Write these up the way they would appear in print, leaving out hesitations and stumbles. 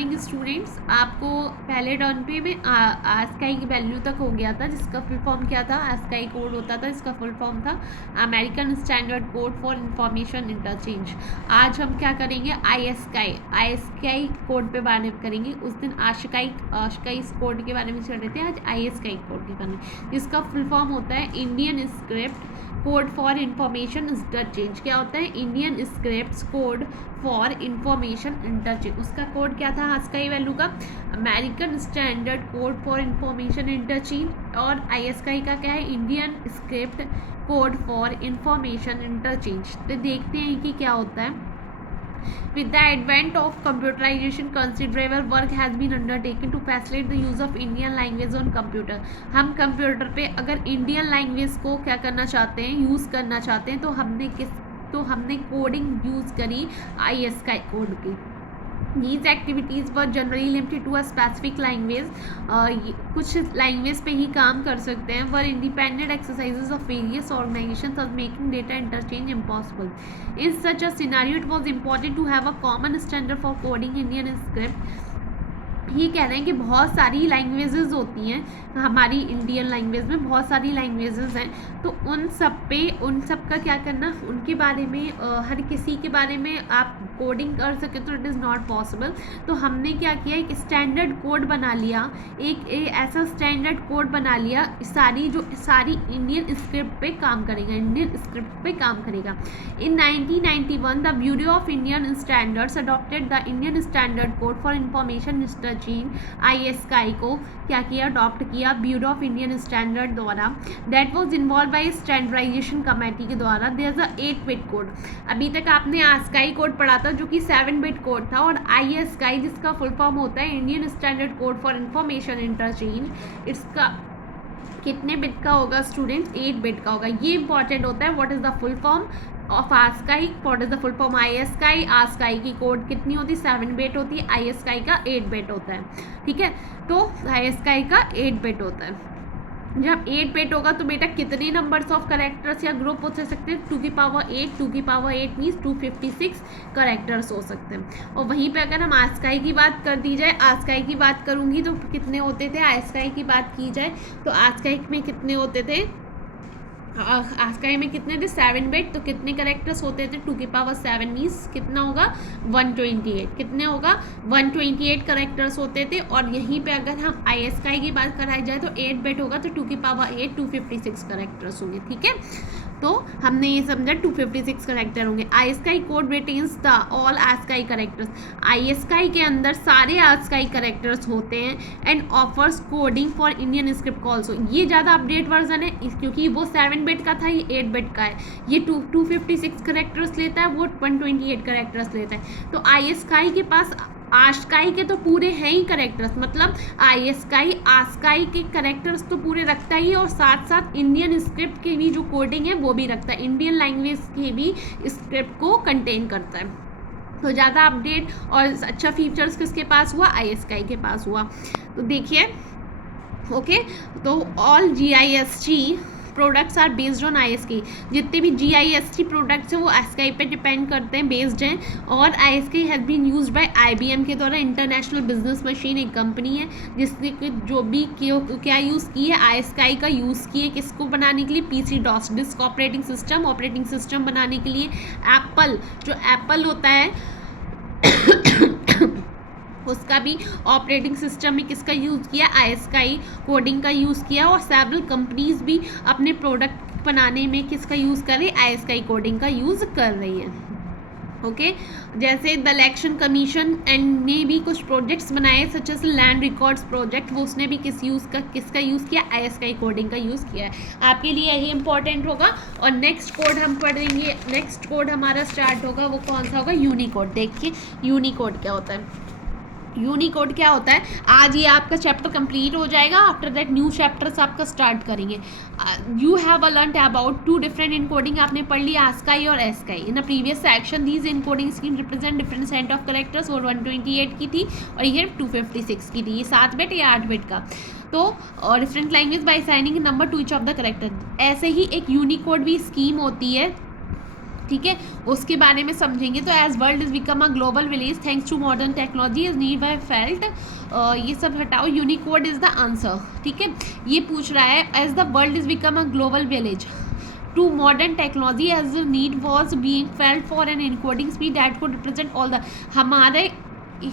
Morning students. आपको पहले turn पे में आस्काई की वैल्यू तक हो गया था, जिसका फुल फॉर्म क्या था, आस्काई कोड होता था, जिसका फुल फॉर्म था American standard code for information interchange. आज हम क्या करेंगे, आईएसकाई कोड पे बारे में करेंगे। उस दिन आशकाई कोड के बारे में चल रहे थे, आज आईएसकाई कोड के बारे में, जिसका फुल फॉर्म होता है Indian script code for information interchange. क्या होता है, Indian script code for information interchange. उसका कोड क्या था आस्काई वैल्यू का, American standard code for information interchange. और आईएसकाई का क्या है, Indian script code for information interchange. तो देखते हैं कि क्या होता है। With the advent of computerization, considerable work has been undertaken to facilitate the use of Indian language on computer. हम कंप्यूटर पे अगर इंडियन लैंग्वेज को क्या करना चाहते हैं, यूज़ करना चाहते हैं, तो हमने कोडिंग यूज़ करी आईएसकाई कोड की। These activities were generally limited to a specific language. कुछ लैंग्वेज पे ही काम कर सकते हैं। were independent exercises of various organizations thus making data interchange impossible. In such a scenario, it was important to have a common standard for coding Indian script. ये कह रहे हैं कि बहुत सारी लैंग्वेजेस होती हैं हमारी इंडियन लैंग्वेज में, बहुत सारी लैंग्वेजेस हैं, तो उन सब का क्या करना, उनके बारे में हर किसी के बारे में आप कोडिंग कर सके तो इट इज़ नॉट पॉसिबल। तो हमने क्या किया, एक स्टैंडर्ड कोड बना लिया, एक ऐसा स्टैंडर्ड कोड बना लिया सारी इंडियन स्क्रिप्ट पे काम करेगा, in 1991 the bureau of Indian standards adopted the Indian standard code for information interchange ISCII को क्या किया, अडॉप्ट किया ब्यूरो ऑफ इंडियन स्टैंडर्ड द्वारा। That was involve by standardization committee के द्वारा। There is a eight bit code. अभी तक आपने आस्काई कोड पढ़ा था जो कि 7-बिट कोड था, और आईएसकाई जिसका फुल फॉर्म होता है Indian standard code for information interchange, इसका कितने बिट का होगा स्टूडेंट्स, 8-बिट का होगा। ये इंपॉर्टेंट होता है, what is the full form of ASCII, what is the full form ISCII. ASCII की कोड कितनी होती है, 7-बिट होती है, आईएसकाई का 8-बिट होता है, ठीक है। तो आईएसकाई का 8-बिट होता है। जब 8-बिट होगा तो बेटा कितने नंबर्स ऑफ करेक्टर्स या ग्रुप हो सकते हैं, 2 की पावर 8 मीन्स 256 करेक्टर्स हो सकते हैं। और वहीं पे अगर हम आस्काई की बात कर दी जाए, आस्काई की बात करूँगी तो कितने होते थे, आस्काई की बात की जाए तो आस्काई में कितने होते थे, आस्काई में कितने थे, 7-बिट, तो कितने करेक्टर्स होते थे, 2 की पावर 7 मीन्स कितना होगा, 128। कितने होगा, 128 करेक्टर्स होते थे। और यहीं पे अगर हम आईएसकाई की बात कराई जाए तो 8-बिट होगा, तो 2 की पावर 8 256 करेक्टर्स होंगे, ठीक है। तो हमने ये समझा 256 करेक्टर होंगे। ISCII code retains the all ASCII characters. ISCII के अंदर सारे आस्काई करेक्टर्स होते हैं and offers coding for Indian script also. ये ज़्यादा अपडेट वर्जन है क्योंकि वो 7-बिट का था, ये 8-बिट का है। ये 256 करेक्टर्स लेता है, वो 128 करेक्टर्स लेता है। तो आईएसकाई के पास आस्काई के तो पूरे हैं ही करेक्टर्स, मतलब आईएसकाई आस्काई के करेक्टर्स तो पूरे रखता ही है, और साथ साथ इंडियन स्क्रिप्ट की भी जो कोडिंग है वो भी रखता है, इंडियन लैंग्वेज की भी स्क्रिप्ट को कंटेन करता है। तो ज़्यादा अपडेट और अच्छा फीचर्स किसके पास हुआ, आईएसकाई के पास हुआ। तो देखिए, ओके, तो all GIST products are based on ISCII. जितने भी जीआईएसटी प्रोडक्ट्स हैं वो आस्काई पे डिपेंड करते हैं, बेस्ड हैं। और ISCII has been used by IBM के द्वारा। इंटरनेशनल बिजनेस मशीन एक कंपनी है जिसने जो भी क्या यूज़ की है, आईएसकाई का यूज़ की है, किसको बनाने के लिए, PC DOS disk operating system बनाने के लिए। एप्पल, जो एप्पल होता है उसका भी ऑपरेटिंग सिस्टम में किसका यूज़ किया, आईएसकाई कोडिंग का यूज़ किया। और सेवरल कंपनीज भी अपने प्रोडक्ट बनाने में किसका यूज़ कर रही है, आईएसकाई कोडिंग का यूज़ कर रही है, ओके। जैसे द इलेक्शन कमीशन एंड ने भी कुछ प्रोजेक्ट्स बनाए, such as land records project, वो उसने भी किसका यूज़ किया, आईएसकाई कोडिंग का यूज़ किया है। आपके लिए यही इंपॉर्टेंट होगा। और नेक्स्ट कोड हम पढ़ेंगे, नेक्स्ट कोड हमारा स्टार्ट होगा, वो कौन सा होगा, यूनिकोड। देखिए यूनिकोड क्या होता है, यूनिकोड क्या होता है। आज ये आपका चैप्टर कंप्लीट हो जाएगा, आफ्टर दैट न्यू चैप्टर्स आपका स्टार्ट करेंगे। You have learned about 2 different encoding, आपने पढ़ लिया आस्काई और ASCII. In the previous section these encoding scheme represent different set of characters, और 128 की थी और ये 256 की थी, ये 7-बिट या 8-बिट का। तो different language by assigning number two each of the character. ऐसे ही एक यूनिकोड भी स्कीम होती है, ठीक है, उसके बारे में समझेंगे। तो as world is become a global village thanks to modern technology is need by felt, ये सब हटाओ, यूनिकोड इज द आंसर। ठीक है, ये पूछ रहा है as the world is become a global village to modern technology as the need was being felt for an encoding speed that could represent all the,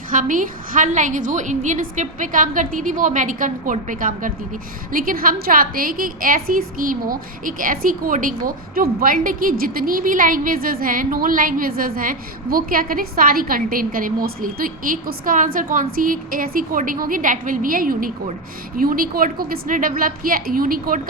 हमें हर लैंग्वेज, वो Indian script पे काम करती थी, वो अमेरिकन कोड पे काम करती थी, लेकिन हम चाहते हैं कि ऐसी स्कीम हो, एक ऐसी कोडिंग हो जो वर्ल्ड की जितनी भी लैंग्वेजेस हैं, नॉन लैंग्वेजेस हैं, वो क्या करें, सारी कंटेन करें मोस्टली। तो एक उसका आंसर कौन सी एक ऐसी कोडिंग होगी, डैट विल बी है यूनिकोड। यूनिकोड को किसने डेवलप किया, यूनिकोड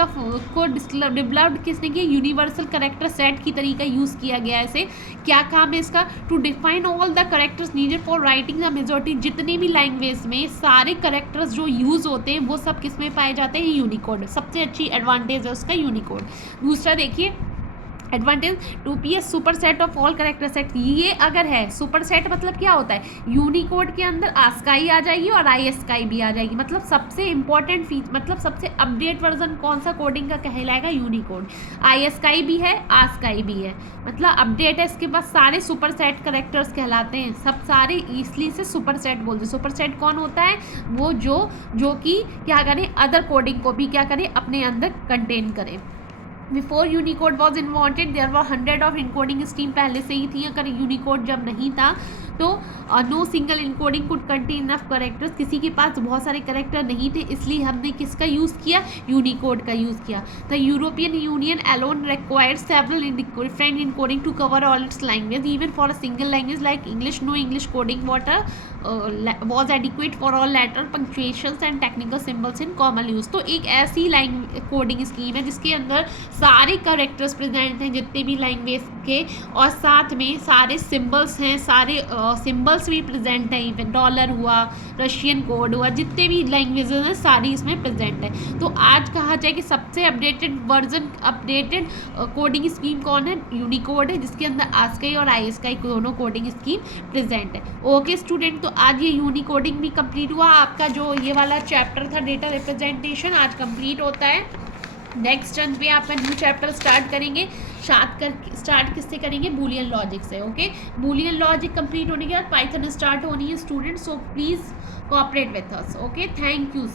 को डेवलप किसने किया, यूनिवर्सल करेक्टर सेट की तरीका यूज़ किया गया है इसे। क्या काम है इसका, to define all the characters needed for writing the majority, जितने भी लैंग्वेज में सारे करेक्टर्स जो यूज़ होते हैं वो सब किस में पाए जाते हैं, यूनिकोड। सबसे अच्छी एडवांटेज है उसका यूनिकोड। दूसरा देखिए advantage, to be a superset of all character set, ये अगर है सुपर सेट मतलब क्या होता है, यूनिकोड के अंदर आस्काई आ जाएगी और आईएसकाई भी आ जाएगी, मतलब सबसे इंपॉर्टेंट फीचर, मतलब सबसे अपडेट वर्जन कौन सा कोडिंग का कहलाएगा, यूनिकोड। आईएसकाई भी है, आस्काई भी है, मतलब अपडेट है, इसके पास सारे सुपर सेट करेक्टर्स कहलाते हैं, सब सारे, इसलिए से सुपर सेट बोलते हैं। सुपर सेट कौन होता है, वो जो कि क्या करें, अदर कोडिंग को भी क्या करें, अपने अंदर कंटेन करें। Before Unicode was invented there were 100 of encoding scheme, पहले से ही थी, अगर यूनिकोड जब नहीं था तो no single encoding could contain enough characters, किसी के पास बहुत सारे करेक्टर नहीं थे, इसलिए हमने किसका यूज़ किया, यूनिकोड का यूज़ किया। The European Union alone required several different encoding to cover all its language, even for a single language like English, no English coding water was adequate for all letter punctuations and technical symbols in common use. तो एक ऐसी coding scheme है जिसके अंदर सारे characters present हैं जितने भी लैंग्वेज के, और साथ में सारे सिंबल्स हैं, सारे सिंबल्स भी प्रेजेंट हैं, इवन डॉलर हुआ, रशियन कोड हुआ, जितने भी लैंग्वेजेस हैं सारी इसमें प्रेजेंट है। तो आज कहा जाए कि सबसे updated version, updated coding scheme कौन है, यूनिकोड है, जिसके अंदर आस्काई और आईएसकाई दोनों कोडिंग स्कीम प्रेजेंट है। ओके स्टूडेंट, तो आज ये यूनिकोडिंग भी कंप्लीट हुआ, आपका जो ये वाला चैप्टर था डेटा रिप्रेजेंटेशन आज कंप्लीट होता है। नेक्स्ट टर्न पे आपका न्यू चैप्टर स्टार्ट करेंगे, स्टार्ट किससे करेंगे, बूलियन लॉजिक से। ओके, बूलियन लॉजिक कंप्लीट होने के बाद पाइथन स्टार्ट होनी है students, so please cooperate with us. Okay, thank you.